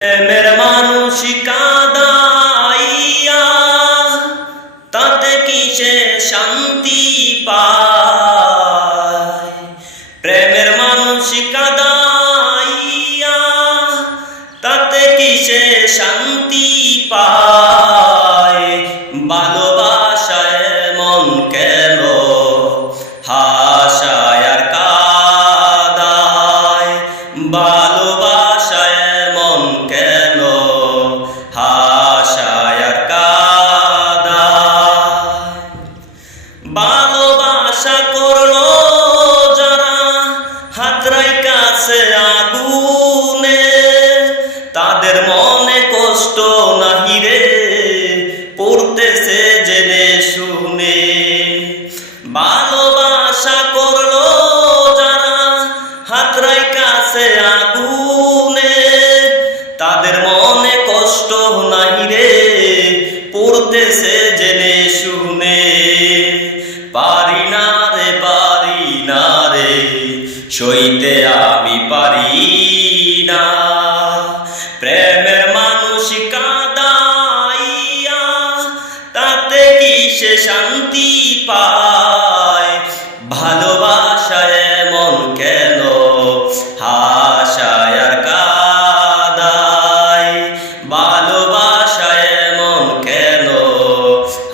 প্রেমের মানুষ কাঁদাইয়া তাতে কিসে শান্তি পায়। প্রেমের মানুষ কাঁদাইয়া তাতে কিসে শান্তি পায়। ভালোবাসায় মন কেন হাসায় আর কাঁদায়। ভালোবাসায় মন কেন হাসায় আর কাঁদায়। ভালোবাসা করলো যারা হাতরাই কাছে আগুনে, তাদের মনে কষ্ট নাহি রে পড়তেছে জেনে শুনে। ভালোবাসা করলো যারা হাতরাই কাছে আগুনে, তাদের মনে কষ্ট নাহি রে পড়তেছে জেনে শুনে। পারি না রে সইতে আমি পারি না। প্রেমের মানুষ কাঁদাইয়া তাতে কিসে শান্তি পায়। ভালোবাসায় মন কেন হাসায় আর কাঁদায়। ভালোবাসায় মন কেন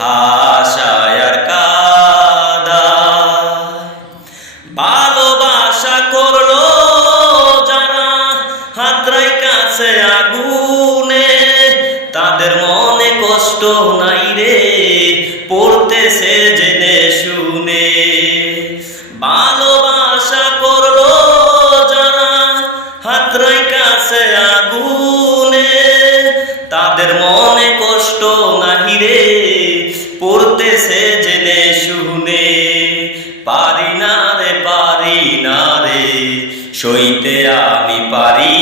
হাসায় আর কাঁদায়। ভালোবাসা করলো যারা হাতরাই কাছে আগুনে, তাদের মনে কষ্ট নাই রে পড়তেছে জেনে শুনে। ভালোবাসা করলো যারা হাতরাই কাছে আগুনে, তাদের মনে কষ্ট নাহি রে পড়তেছে জেনে শুনে। পারি না রে সইতে আমি পারি